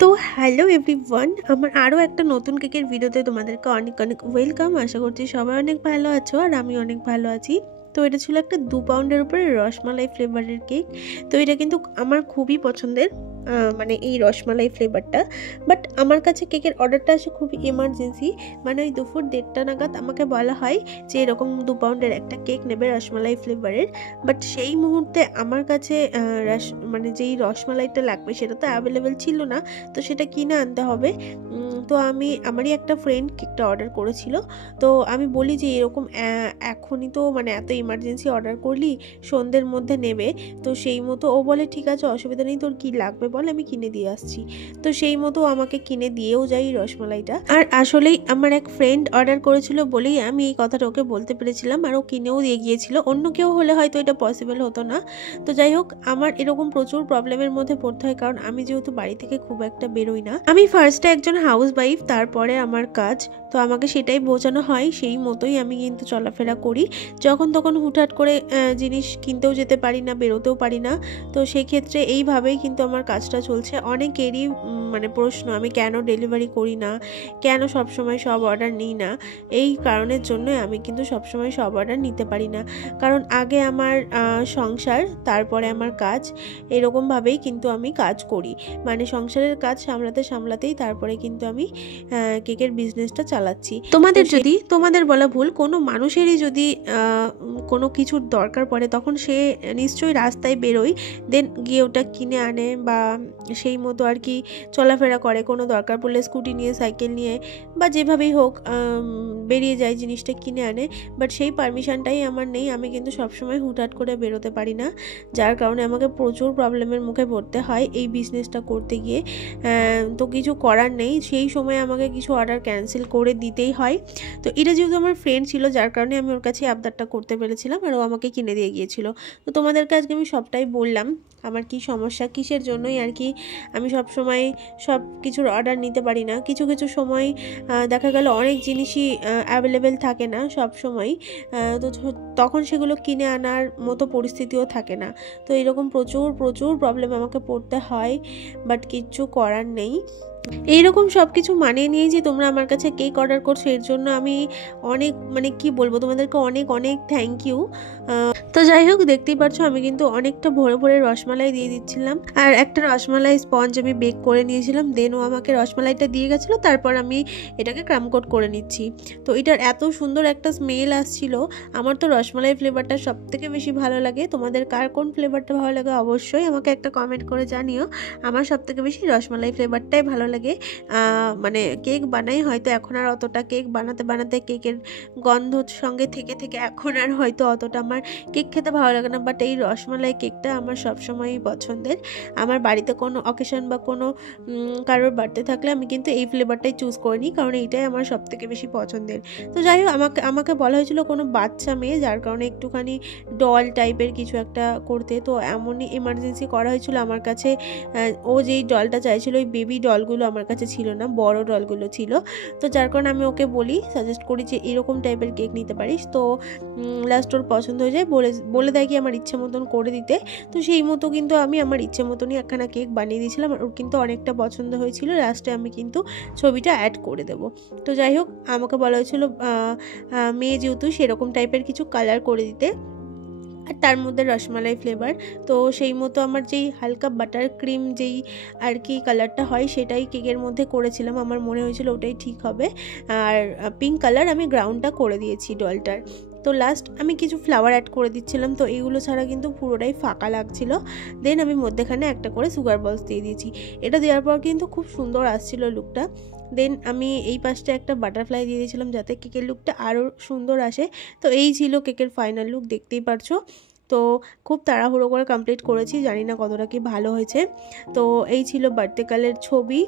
তো hello everyone, আমার আরও একটা নতুন কেকের ভিডিওতে তোমাদেরকে অনেক অনেক ওয়েলকাম। আশা করছি সবাই অনেক ভালো আছো আর আমি অনেক ভালো আছি। তো এটা ছিল একটা 2 পাউন্ডের উপরে রসমালাই ফ্লেভারের কেক। তো এটা কিন্তু আমার খুবই পছন্দের, মানে এই রসমালাই ফ্লেভারটা। বাট আমার কাছে কেকের অর্ডারটা আসে খুবই এমার্জেন্সি, মানে ওই দুপুর 1:30 নাগাদ আমাকে বলা হয় যে এরকম 2 পাউন্ডের একটা কেক নেবে রসমালাই ফ্লেভারের। বাট সেই মুহূর্তে আমার কাছে মানে যেই রসমালাইটা লাগবে সেটা তো অ্যাভেলেবেল ছিল না, তো সেটা কিনে আনতে হবে। তো আমারই একটা ফ্রেন্ড কেকটা অর্ডার করেছিল। তো আমি বলি যে এরকম এখনই তো মানে এত ইমার্জেন্সি অর্ডার করলি, সন্ধ্যের মধ্যে নেবে। তো সেই মতো ও বলে ঠিক আছে, অসুবিধা নেই, তোর কি লাগবে বল, আমি কিনে দিয়ে আসছি। তো সেই মতো আমাকে কিনে দিয়েও যাই রসমালাইটা। আর আসলেই আমার এক ফ্রেন্ড অর্ডার করেছিল বলেই আমি এই কথাটা ওকে বলতে পেরেছিলাম, আর ও কিনেও দিয়ে গিয়েছিল। অন্য কেউ হলে হয়তো এটা পসিবল হতো না। তো যাই হোক, আমার এরকম প্রচুর প্রবলেমের মধ্যে পড়তে হয়, কারণ আমি যেহেতু বাড়ি থেকে খুব একটা বেরোই না। আমি ফার্স্টে একজন হাউস ওয়াইফ, তারপরে আমার কাজ। তো আমাকে সেটাই বোঝানো হয়, সেই মতোই আমি কিন্তু চলাফেরা করি। যখন তখন হুটহাট করে জিনিস কিনতেও যেতে পারি না, বেরোতেও পারি না। তো সেক্ষেত্রে এইভাবেই কিন্তু আমার কাজটা চলছে। অনেকেরই মানে প্রশ্ন, আমি কেন ডেলিভারি করি না, কেন সবসময় সব অর্ডার নিই না। এই কারণের জন্যই আমি কিন্তু সবসময় সব অর্ডার নিতে পারি না, কারণ আগে আমার সংসার, তারপরে আমার কাজ, এরকমভাবেই কিন্তু আমি কাজ করি। মানে সংসারের কাজ সামলাতে সামলাতেই তারপরে কিন্তু আমি কেকের বিজনেসটা চালাচ্ছি। তোমাদের বলা ভুল, কোনো মানুষেরই যদি কোনো কিছুর দরকার পড়ে, তখন সে নিশ্চয়ই রাস্তায় বেরোয়, দেন গিয়ে ওটা কিনে আনে, বা সেই মতো আর কি চলাফেরা করে। কোনো দরকার পড়লে স্কুটি নিয়ে, সাইকেল নিয়ে, বা যেভাবেই হোক বেরিয়ে যায়, জিনিসটা কিনে আনে। বাট সেই পারমিশনটাই আমার নেই। আমি কিন্তু সবসময় হুটহাট করে বেরোতে পারি না, যার কারণে আমাকে প্রচুর প্রবলেমের মুখে পড়তে হয় এই বিজনেসটা করতে গিয়ে। তো কিছু করার নেই, সেই সময় আমাকে কিছু অর্ডার ক্যান্সেল করে দিতেই হয়। তো এটা যেহেতু আমার ফ্রেন্ড ছিল, যার কারণে আমি ওর কাছে আবদারটা করতে পেরেছিলাম, আর ও আমাকে কিনে দিয়ে গিয়েছিল। তো তোমাদেরকে আজকে আমি সবটাই বললাম, আমার কি সমস্যা, কিসের জন্যই আর কি আমি সব সময় সব কিছুর অর্ডার নিতে পারি না। কিছু কিছু সময় দেখা গেল অনেক জিনিসই অ্যাভেলেবেল থাকে না সব সময়। তো তখন সেগুলো কিনে আনার মতো পরিস্থিতিও থাকে না। তো এরকম প্রচুর প্রচুর প্রবলেম আমাকে পড়তে হয়, বাট কিচ্ছু করার নেই। এইরকম সব কিছু মানিয়ে নিয়ে যে তোমরা আমার কাছে কেক অর্ডার করছো, এর জন্য আমি অনেক, মানে কি বলবো তোমাদেরকে, অনেক অনেক থ্যাংক ইউ। তো যাই হোক, দেখতেই পাচ্ছ আমি কিন্তু অনেকটা ভরে ভরে রসমালাই দিয়ে দিচ্ছিলাম, আর একটা রসমালাই স্পঞ্জ আমি বেক করে নিয়েছিলাম। দেন ও আমাকে রসমালাইটা দিয়ে গেছিলো, তারপর আমি এটাকে ক্রামকোট করে নিচ্ছি। তো এটার এত সুন্দর একটা স্মেল আসছিল। আমার তো রসমালাই ফ্লেভারটা সব থেকে বেশি ভালো লাগে। তোমাদের কার কোন ফ্লেভারটা ভালো লাগে অবশ্যই আমাকে একটা কমেন্ট করে জানিও। আমার সব থেকে বেশি রসমালাই ফ্লেভারটাই ভালো লাগে। মানে কেক বানাই, হয়তো এখন আর অতটা, কেক বানাতে বানাতে কেকের গন্ধর সঙ্গে থেকে থেকে এখন আর হয়তো অতটা আমার কেক খেতে ভালো লাগে না। বাট এই রসমালাই কেকটা আমার সবসময়ই পছন্দের। আমার বাড়িতে কোনো অকেশন বা কোনো কারোর বার্থডে থাকলে আমি কিন্তু এই ফ্লেভারটাই চুজ করে নিই, কারণ এইটাই আমার সব থেকে বেশি পছন্দের। তো যাই হোক, আমাকে বলা হয়েছিল কোনো বাচ্চা মেয়ে, যার কারণে একটুখানি ডল টাইপের কিছু একটা করতে। তো এমনই এমার্জেন্সি করা হয়েছিল আমার কাছে। ও যেই ডলটা চাইছিল, ওই বেবি ডলগুলো আমার কাছে ছিল না, বড় ডলগুলো ছিল। তো যার কারণে আমি ওকে সাজেস্ট করি যে এরকম টাইপের কেক নিতে পারিস। তো লাস্ট ওর পছন্দ হয়ে যায়, বলে দেয় কি আমার ইচ্ছে মতন করে দিতে। তো সেই মতো কিন্তু আমি আমার ইচ্ছে মতনই একখানা কেক বানিয়ে দিয়েছিলাম, আর ওর কিন্তু অনেকটা পছন্দ হয়েছিল। লাস্টে আমি কিন্তু ছবিটা অ্যাড করে দেবো। তো যাই হোক, আমাকে বলা হয়েছিল মেয়ে যেহেতু, সেরকম টাইপের কিছু কালার করে দিতে, আর তার মধ্যে রসমালাই ফ্লেভার। তো সেই মতো আমার যেই হালকা বাটার ক্রিম যেই আর কি কালারটা হয়, সেটাই কেকের মধ্যে করেছিলাম। আমার মনে হয়েছিল ওটাই ঠিক হবে। আর পিঙ্ক কালার আমি গ্রাউন্ডটা করে দিয়েছি ডলটার। তো লাস্ট আমি কিছু ফ্লাওয়ার অ্যাড করে দিচ্ছিলাম। তো এইগুলো ছাড়া কিন্তু পুরোটাই ফাঁকা লাগছিল। দেন আমি মধ্যেখানে একটা করে সুগার বলস দিয়ে দিয়েছি। এটা দেওয়ার পর কিন্তু খুব সুন্দর আসছিল লুকটা। দেন আমি এই পাশটা একটা বাটারফ্লাই দিয়ে দিয়েছিলাম, যাতে কেকের লুকটা আরও সুন্দর আসে। তো এই ছিল কেকের ফাইনাল লুক, দেখতেই পারছো। তো খুব তাড়াহুড়ো করে কমপ্লিট করেছি, জানি না কতটা কি ভালো হয়েছে। তো এই ছিল বার্থডে কালের ছবি।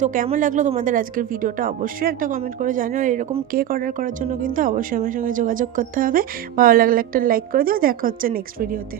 তো কেমন লাগলো তোমাদের আজকের ভিডিওটা অবশ্যই একটা কমেন্ট করে জানিও। আর এরকম কেক অর্ডার করার জন্য কিন্তু অবশ্যই আমার সঙ্গে যোগাযোগ করতে হবে। ভালো লাগলে একটা লাইক করে দিও। দেখা হচ্ছে নেক্সট ভিডিওতে।